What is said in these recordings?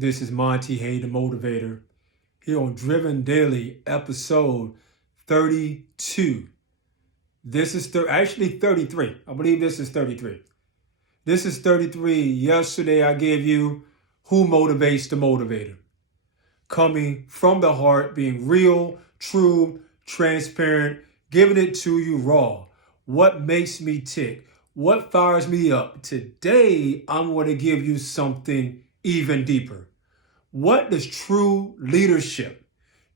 This is Monty Hay, the Motivator, here on Driven Daily, episode 32. This is actually 33. I believe this is 33. This is 33. Yesterday, I gave you Who Motivates the Motivator. Coming from the heart, being real, true, transparent, giving it to you raw. What makes me tick? What fires me up? Today, I'm going to give you something even deeper. What does true leadership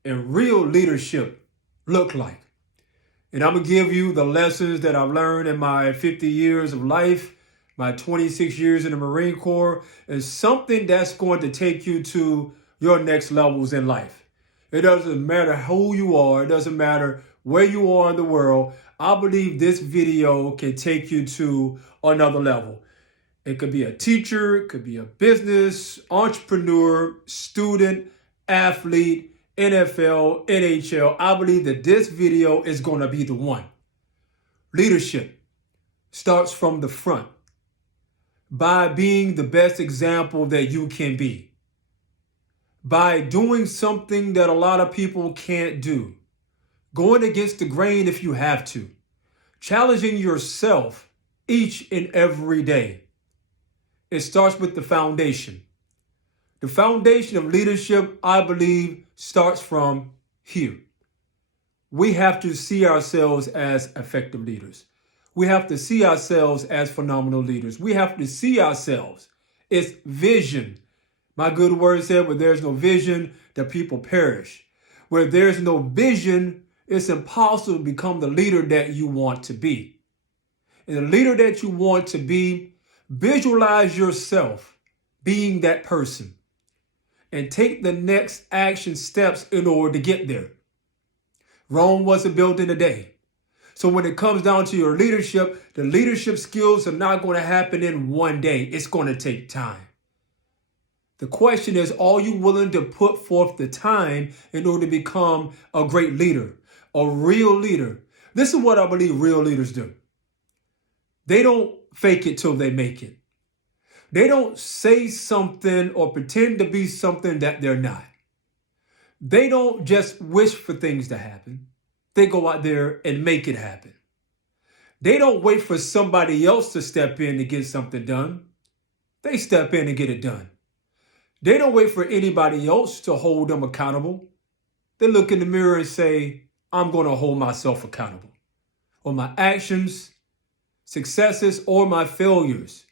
and real leadership look like? And I'm going to give you the lessons that I've learned in my 50 years of life, my 26 years in the Marine Corps, and something that's going to take you to your next levels in life. It doesn't matter who you are. It doesn't matter where you are in the world. I believe this video can take you to another level. It could be a teacher, it could be a business, entrepreneur, student, athlete, NFL, NHL. I believe that this video is going to be the one. Leadership starts from the front by being the best example that you can be. By doing something that a lot of people can't do. Going against the grain if you have to. Challenging yourself each and every day. It starts with the foundation. The foundation of leadership, I believe, starts from here. We have to see ourselves as effective leaders. We have to see ourselves as phenomenal leaders. We have to see ourselves. It's vision. My good word said, where there's no vision, the people perish. Where there's no vision, it's impossible to become the leader that you want to be. And the leader that you want to be, visualize yourself being that person and take the next action steps in order to get there. Rome wasn't built in a day. So when it comes down to your leadership, the leadership skills are not going to happen in one day. It's going to take time. The question is, are you willing to put forth the time in order to become a great leader, a real leader? This is what I believe real leaders do. They don't fake it till they make it. They don't say something or pretend to be something that they're not. They don't just wish for things to happen. They go out there and make it happen. They don't wait for somebody else to step in to get something done. They step in and get it done. They don't wait for anybody else to hold them accountable. They look in the mirror and say, I'm going to hold myself accountable for my actions, successes, or my failures.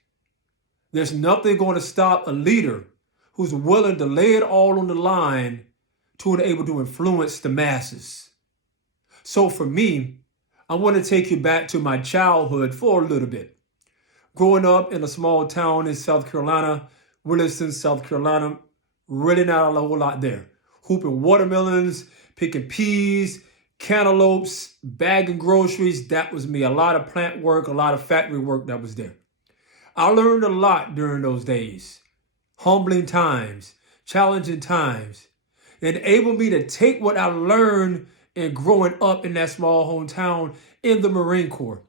There's nothing going to stop a leader who's willing to lay it all on the line to be able to influence the masses. So for me, I want to take you back to my childhood for a little bit. Growing up in a small town in South Carolina, Williston, South Carolina, really not a whole lot there. Hooping watermelons, picking peas, cantaloupes, bagging groceries. That was me. A lot of plant work, a lot of factory work that was there. I learned a lot during those days. Humbling times, challenging times. It enabled me to take what I learned in growing up in that small hometown in the Marine Corps.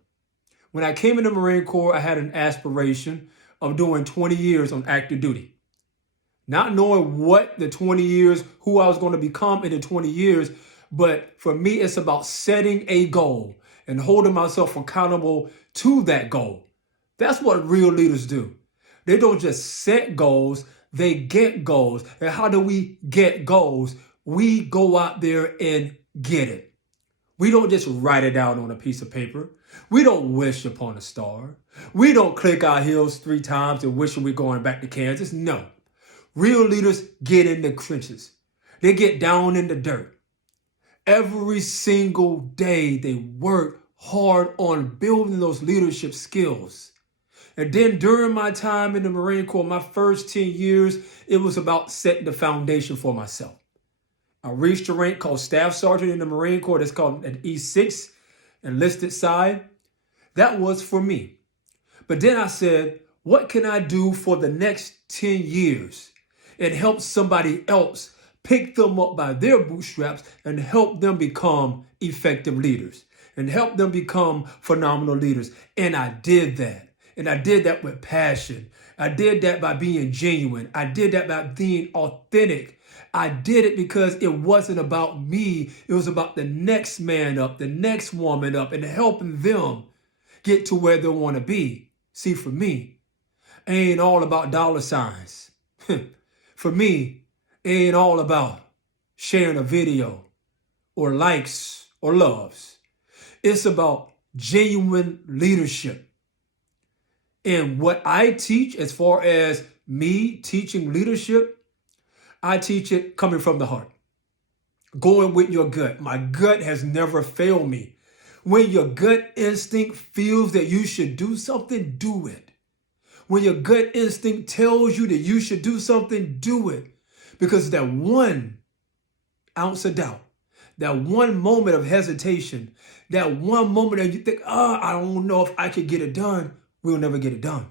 When I came in the Marine Corps, I had an aspiration of doing 20 years on active duty. Not knowing what the 20 years, who I was going to become in the 20 years, but for me, it's about setting a goal and holding myself accountable to that goal. That's what real leaders do. They don't just set goals, they get goals. And how do we get goals? We go out there and get it. We don't just write it out on a piece of paper. We don't wish upon a star. We don't click our heels 3 times and wish we're going back to Kansas. No. Real leaders get in the trenches. They get down in the dirt. Every single day they work hard on building those leadership skills. And then during my time in the Marine Corps, my first 10 years, it was about setting the foundation for myself. I reached a rank called Staff Sergeant in the Marine Corps. That's called an E6, enlisted side. That was for me. But then I said, what can I do for the next 10 years and help somebody else pick them up by their bootstraps and help them become effective leaders and help them become phenomenal leaders? And I did that. And I did that with passion. I did that by being genuine. I did that by being authentic. I did it because it wasn't about me. It was about the next man up, the next woman up, and helping them get to where they want to be. See, for me, it ain't all about dollar signs. For me, it ain't all about sharing a video or likes or loves. It's about genuine leadership. And what I teach, as far as me teaching leadership, I teach it coming from the heart. Going with your gut. My gut has never failed me. When your gut instinct feels that you should do something, do it. When your gut instinct tells you that you should do something, do it. Because that 1 ounce of doubt, that one moment of hesitation, that one moment that you think, I don't know if I could get it done, we'll never get it done.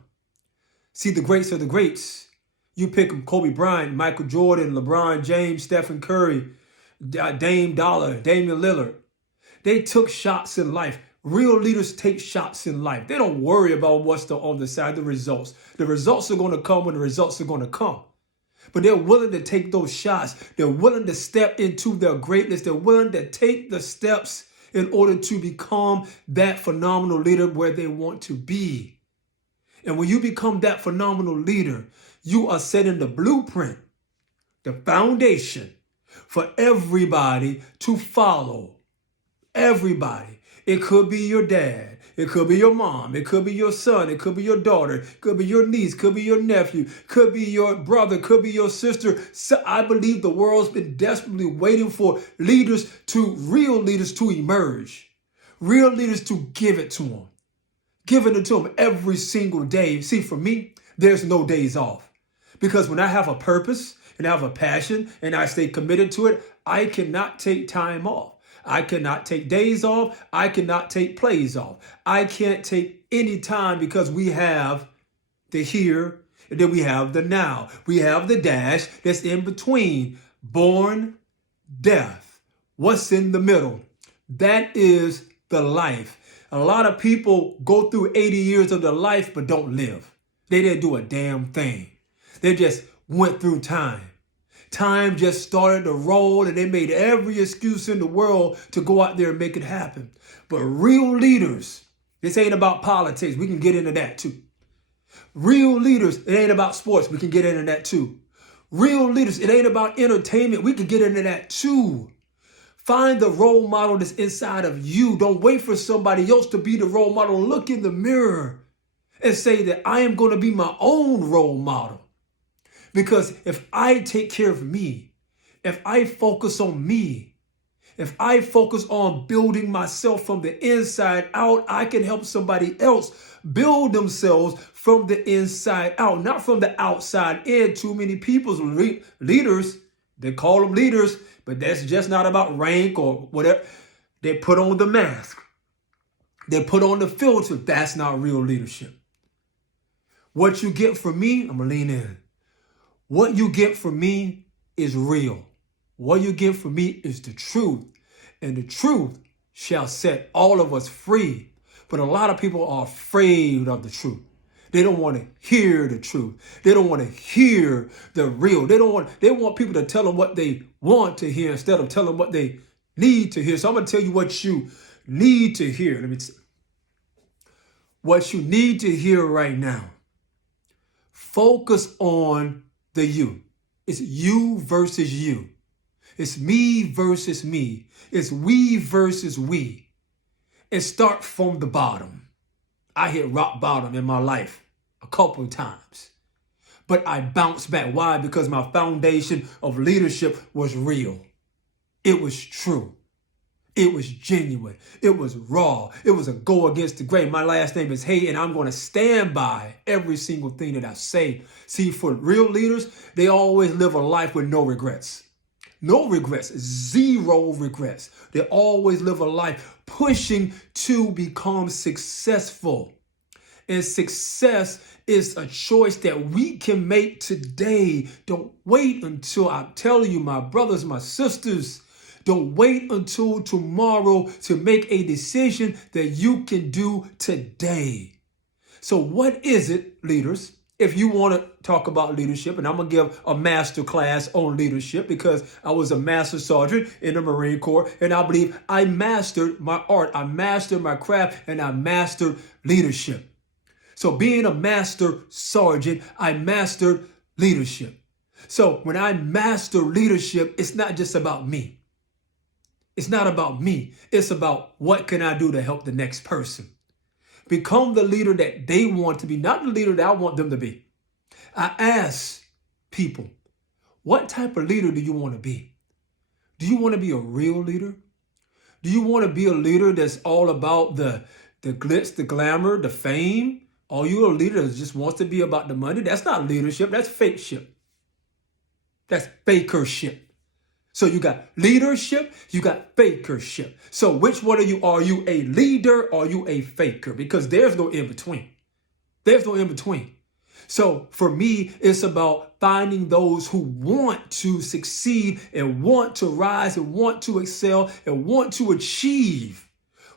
See, the greats are the greats. You pick them: Kobe Bryant, Michael Jordan, LeBron James, Stephen Curry, Dame Dollar, Damian Lillard. They took shots in life. Real leaders take shots in life. They don't worry about what's on the side, the results. The results are going to come when the results are going to come. But they're willing to take those shots. They're willing to step into their greatness. They're willing to take the steps in order to become that phenomenal leader where they want to be. And when you become that phenomenal leader, you are setting the blueprint, the foundation for everybody to follow. Everybody. It could be your dad. It could be your mom. It could be your son. It could be your daughter. It could be your niece. It could be your nephew. It could be your brother. It could be your sister. So I believe the world's been desperately waiting for real leaders to emerge. Real leaders to give it to them. Giving it to them every single day. See, for me, there's no days off. Because when I have a purpose and I have a passion and I stay committed to it, I cannot take time off. I cannot take days off. I cannot take plays off. I can't take any time because we have the here and then we have the now. We have the dash that's in between born, death. What's in the middle? That is the life. A lot of people go through 80 years of their life but don't live. They didn't do a damn thing. They just went through time. Time just started to roll and they made every excuse in the world to go out there and make it happen. But real leaders, this ain't about politics. We can get into that too. Real leaders, it ain't about sports. We can get into that too. Real leaders, it ain't about entertainment. We can get into that too. Find the role model that's inside of you. Don't wait for somebody else to be the role model. Look in the mirror and say that I am going to be my own role model. Because if I take care of me, if I focus on me, if I focus on building myself from the inside out, I can help somebody else build themselves from the inside out, not from the outside in. Too many people's leaders, they call them leaders, but that's just not about rank or whatever. They put on the mask. They put on the filter. That's not real leadership. What you get from me, I'm going to lean in. What you get from me is real. What you get from me is the truth. And the truth shall set all of us free. But a lot of people are afraid of the truth. They don't want to hear the truth. They don't want to hear the real. They want people to tell them what they want to hear instead of telling them what they need to hear. So I'm going to tell you what you need to hear. Let me see. What you need to hear right now. Focus on the you. It's you versus you. It's me versus me. It's we versus we. And start from the bottom. I hit rock bottom in my life a couple of times. But I bounced back. Why? Because my foundation of leadership was real. It was true. It was genuine. It was raw. It was a go against the grain. My last name is Hay, and I'm going to stand by every single thing that I say. See, for real leaders, they always live a life with no regrets. No regrets. Zero regrets. They always live a life pushing to become successful. And success is a choice that we can make today. Don't wait until I'm telling you, my brothers, my sisters, don't wait until tomorrow to make a decision that you can do today. So what is it, leaders? If you want to talk about leadership, and I'm going to give a master class on leadership because I was a master sergeant in the Marine Corps, and I believe I mastered my art, I mastered my craft, and I mastered leadership. So being a master sergeant, I mastered leadership. So when I master leadership, it's not just about me. It's not about me. It's about what can I do to help the next person. Become the leader that they want to be, not the leader that I want them to be. I ask people, what type of leader do you want to be? Do you want to be a real leader? Do you want to be a leader that's all about the glitz, the glamour, the fame? Are you a leader that just wants to be about the money? That's not leadership. That's fakeship. That's fakership. So you got leadership, you got fakership. So which one of you, are you a leader or are you a faker? Because there's no in between. There's no in between. So for me, it's about finding those who want to succeed and want to rise and want to excel and want to achieve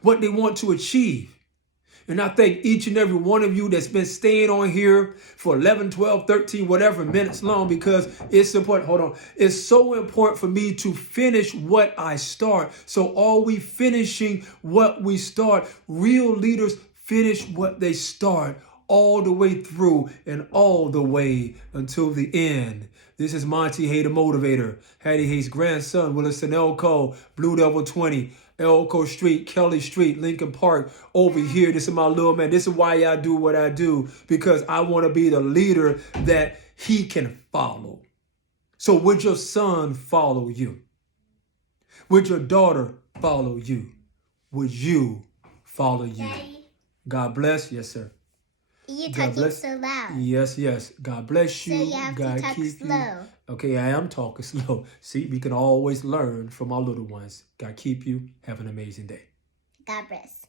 what they want to achieve. And I thank each and every one of you that's been staying on here for 11, 12, 13, whatever minutes long, because it's important. Hold on. It's so important for me to finish what I start. So are we finishing what we start? Real leaders finish what they start all the way through and all the way until the end. This is Monty Hay, the motivator. Hattie Hayes' grandson, Williston Elko, Blue Devil 20. Elko Street, Kelly Street, Lincoln Park, over here. This is my little man. This is why I do what I do, because I want to be the leader that he can follow. So would your son follow you? Would your daughter follow you? Would you follow you? Daddy, God bless. Yes, sir. you're God talking bless. so loud. Yes, yes. God bless you. So you have God to talk keep slow. you. Okay, I am talking slow. See, we can always learn from our little ones. God keep you. Have an amazing day. God bless.